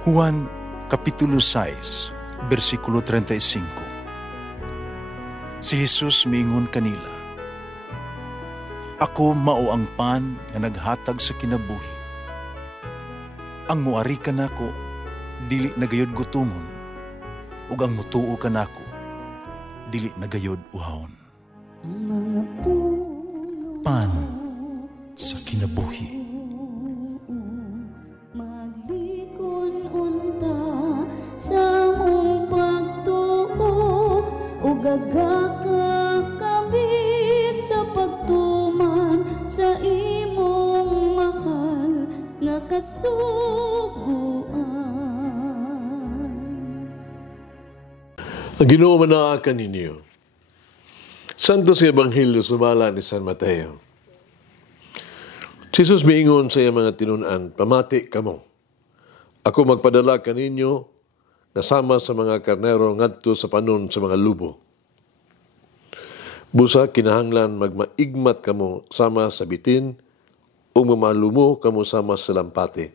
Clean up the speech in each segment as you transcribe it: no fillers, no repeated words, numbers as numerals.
Juan Kapitulo 6, versikulo 35. Si Jesus miingon kanila, "Ako mao ang pan nga naghatag sa kinabuhi. Ang muari kanako dili nagayod gutomon, ug ang mutuo kanako dili nagayod uhawon." Pan sa kinabuhi. Gagakakabi sa pagtuman sa imong mahal nga kasuguan. Ang Ginoo manaakan ninyo. Santos nga Ebanghelyo sumala ni San Mateo. Jesus miingon sa iyang mga tinunan, "Pamati kamo. Ako magpadala kaninyo kasama sa mga karnero ngadto sa panon sa mga lubo. Busa kinahanglan magmaigmat kamo sama sa bitin o mamalumo kamo sama sa lampate.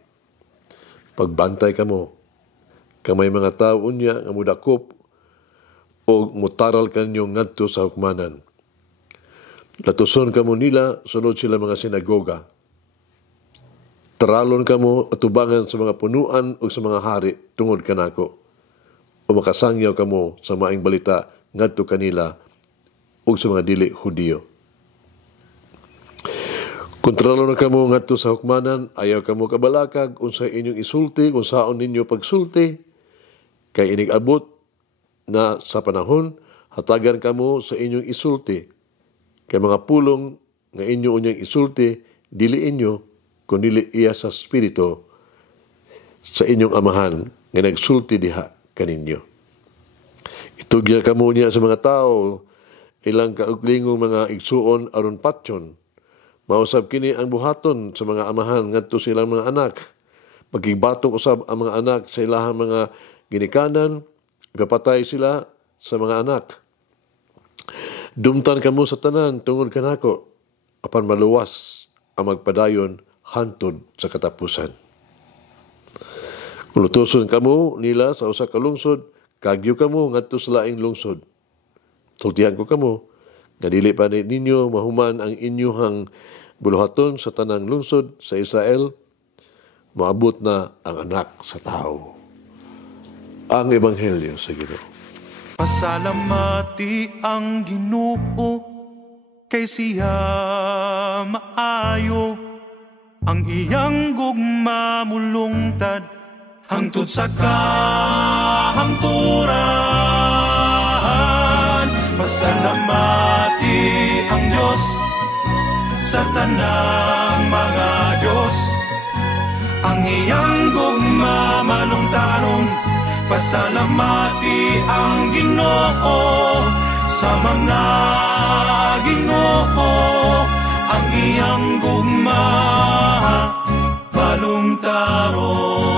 Pagbantay kamo, kamay mga tao unya nga mudakop o mutaral kanyo ngadto sa hukmanan. Latuson kamo nila, sunod sila mga sinagoga. Taralon kamo atubangan sa mga punuan o sa mga hari tungod kanako. O makasangyaw kamo sa maing balita ngadto kanila o sa mga dili Hudiyo. Kontralo na kamo ngadto sa hukmanan, ayaw kamo kabalakag unsa inyong isulti, kung saon ninyo pagsulti, kay inig abot na sa panahon, hatagan kamo sa inyong isulti, kay mga pulong nga inyo unyang isulti, dili inyo, kung dili iya sa Espiritu, sa inyong amahan, nga nagsulti diha kaninyo. Itugya kamo niya sa mga tao, ilang kauglingong mga igsuon aron patyon. Mausab kini ang buhaton sa mga amahan ngadto silang mga anak. Magigbatong usab ang mga anak sa ilahang mga ginikanan, ipapatay sila sa mga anak. Dumtan kamo sa tanan tungod kanako, apan maluwas ang magpadayon hantod sa katapusan. Kulutuson kamo nila sa usa ka lungsod, kagyo kamo ngadto sa laing lungsod. Sultihan ko kamo, nga dili pa ninyo mahuman ang inyuhang buluhaton sa tanang lungsod sa Israel, maabot na ang anak sa tao. Ang Ebanghelyo sa Ginoo. Pasalamati ang Ginoo, kay siya maayo, ang iyang gugma mulungtad, hangtod sa kahangturan. Pasalamati ang Diyos sa tanang mga Diyos, ang iyang gugma malungtaron. Pasalamati ang Ginoo sa mga Ginoo, ang iyang gugma malungtaron.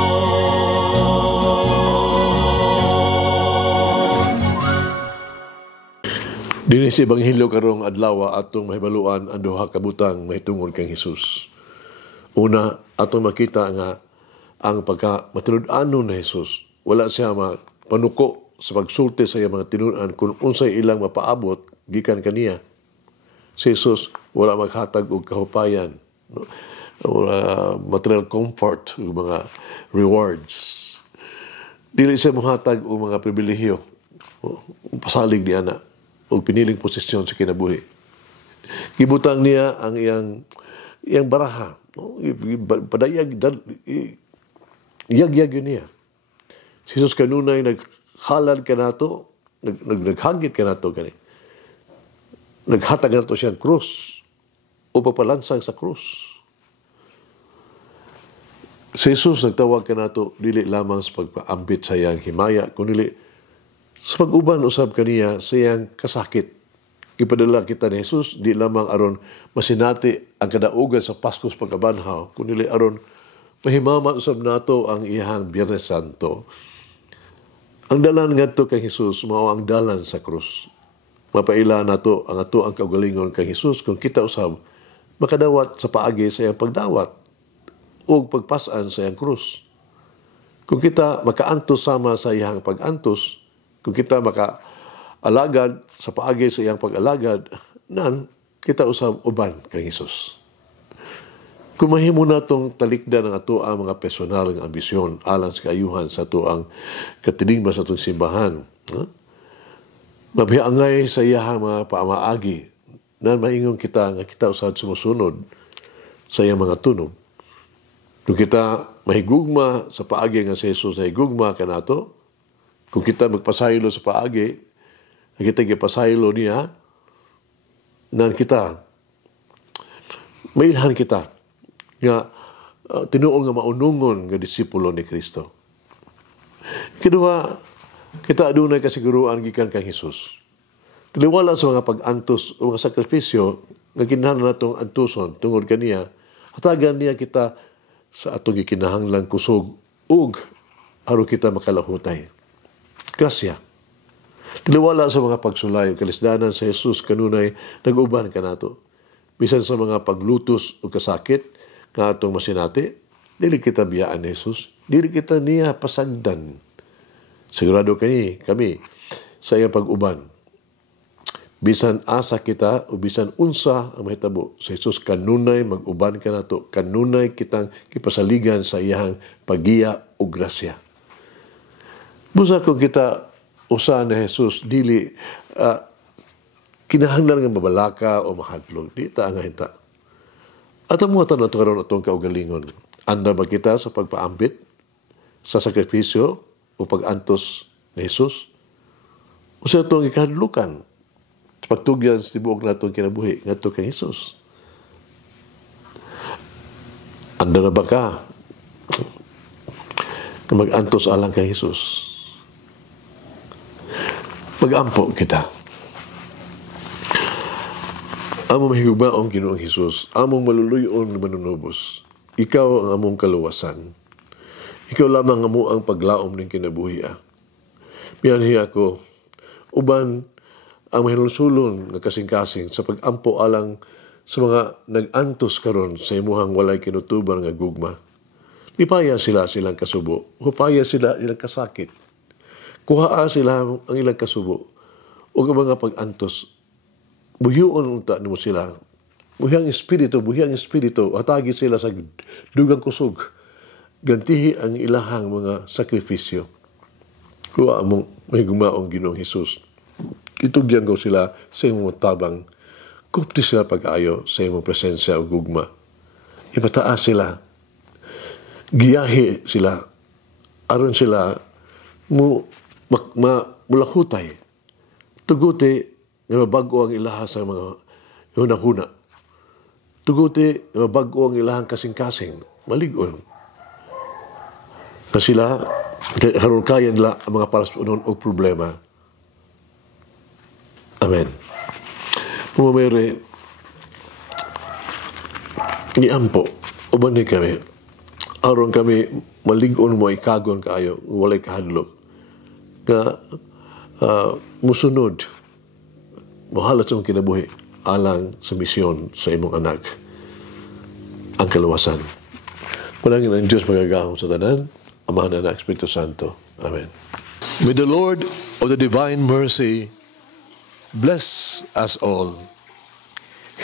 Dinhi sa Ebanghelyo karong adlaw atong mahibaluan ang duha ka butang mahitungod kang Hesus. Una, atong makita nga ang pagka-matulud-anon na Hesus. Wala siya panuko sa pagsulti sa iyang mga tinunan kung unsay ilang mapaabot gikan kaniya. Si Hesus wala maghatag og kahupayan, wala material comfort o mga rewards. Dili siya mohatag og mga pribilehiyo, pasalig niya na o piniling posisyon sa kinabuhi. Gibutang niya ang iyang baraha. No? Padayag, yag-yag yun niya. Si Jesus kanunay naghalad ka nato, naghagit ka nato gani. Naghatag nato siyang krus o papalansang sa krus. Si Jesus nagtawag ka nato dili lamang sa pagpaambit sa iyang himaya, kundi sa pag-uban usab kaniya sa iyang kasakit. Ipadala kita ni Jesus di lamang aron masinati ang kadaugan sa Paskos pagkabanhaw, kundi aron mahimaman usab nato ang iyang Biyernes Santo. Ang dalan ngadto kay Jesus mao ang dalan sa krus. Mapaila nato ang ato ang kaugalingon kay Jesus kung kita usab makadawat sa paagi sa iyang pagdawat o pagpasan sa iyang krus. Kung kita makaantos sama sa iyang pag-antos, kung kita maka-alagad sa paagi sa iyang pag-alagad, nan kita usab uban kay Hesus. Kung mahimo na itong talikdan ng ato ang mga personal ng ambisyon alang sa kaayuhan sa ato ang katilingban sa itong simbahan, mabiangay sa iyang mga paamaagi na maingon kita nga kita usad sumusunod sa iyang mga tunog. Kung kita mahigugma sa paagi nga si Jesus na higugma kanato, kung kita magpasaylo sa paagi, kita gipasaylo niya, nan kita, mailhan kita, nga tinuol nga maunungon nga disipulo ni Kristo. Kedua, kita adunay kasiguruan gikan kang Hesus. Tiliwala sa mga pag-antos o mga sakripisyo nga kinahanglan natong antuson tungod kaniya, hatagan niya kita sa atong gikinahanglang kusog ug aron kita makalahutay. Grasya. Tiliwala sa mga pagsulay o kalisdanan sa Hesus kanunay nag-uban kanato. Bisan sa mga paglutos o kasakit nga atong masinati, dili kita biyaan ni Jesus, dili kita niya pasagdan. Sigurado kami sa iyang pag-uban. Bisan asa kita o bisan unsa ang mahitabo sa Jesus, kanunay mag-uban ka nato, kanunay kitang kipasaligan sa iyang pagiya o grasya. Busa kung kita usa na Jesus, dili kinahanglan nga mabalaka o mahadlok, di ta ang hinta. At ang mga tanong karon atong kaugalingon, anda ba kita sa pagpaambit sa sakripisyo o pag-antos ni Jesus? O sa itong ikahadlukan sa pagtugyan sa tibuok na itong kinabuhi nga ito kay Jesus? Anda na ba ka na mag-antos alang kay Jesus? Mag-ampo kita. Among mahigugmaong Ginoong Hesus, among maluluyon na manunubos, ikaw ang among kaluwasan. Ikaw lamang amo ang paglaom ng kinabuhi. Miyanhi ako, uban ang mahilulsulon nga kasing-kasing sa pag-ampo alang sa mga nag-antos karon sa imuhang walay kinutuban nga gugma. Ipaya silang kasubo, hupaya sila ilang kasakit. Kuhaa sila ang ilang kasubo, o mga pag-antos. Buhiyon unta nimo sila. Buhiyang espiritu, atagi sila sa dugang kusog. Gantihi ang ilahang mga sakripisyo. Kuha among mahigugmaong Ginoong Hesus. Kitugyan ko sila sa imong tabang. Kupti sila pag-ayo sa imong presensya o gugma. Ipataas sila. Giyahi sila. Aron sila mulahutay. Tuguti nga mabago ang ilaha sa mga hunahuna. Tuguti nga mabago ang ilahang kasing-kasing. Maligon. Na sila, karon kaya nila ang mga paraspunon o problema. Amen. Pumamere, niampo, uban ni kami. Aron kami maligon mo ikagon kaayo, walay kahadlok. Nga musunod, mahalat sa mong kinabuhi alang sa misyon sa imong anak ang kaluwasan. Manangin ang Diyos magagahong sa tanan, Amahan na Espiritu Santo. Amen. May the Lord of the divine mercy bless us all,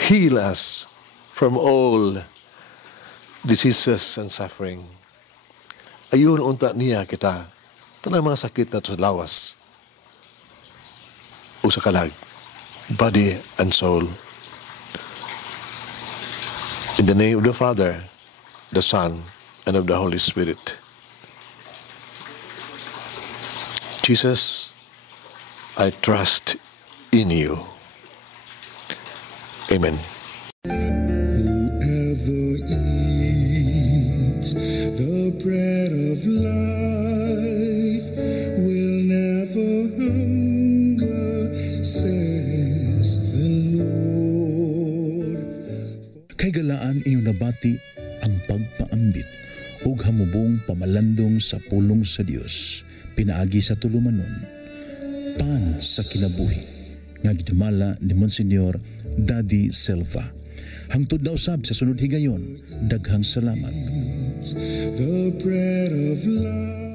heal us from all diseases and suffering. Ayun unta niya kita, tanang mga sakit na sa lawas o sa kalag, body and soul. In the name of the Father, the Son, and of the Holy Spirit. Jesus, I trust in you. Amen. Whoever eats the bread of life will never hunger, says the Lord. Kay galaan inyong nabati ang pagpaambit ug hamubong pamalandong sa pulong sa Dios pinaagi sa tulumanon, pan sa kinabuhi nga gidumala ni Monsignor Daddy Silva. Hangtod na usab sa sunod higayon, daghang salamat. The bread of life.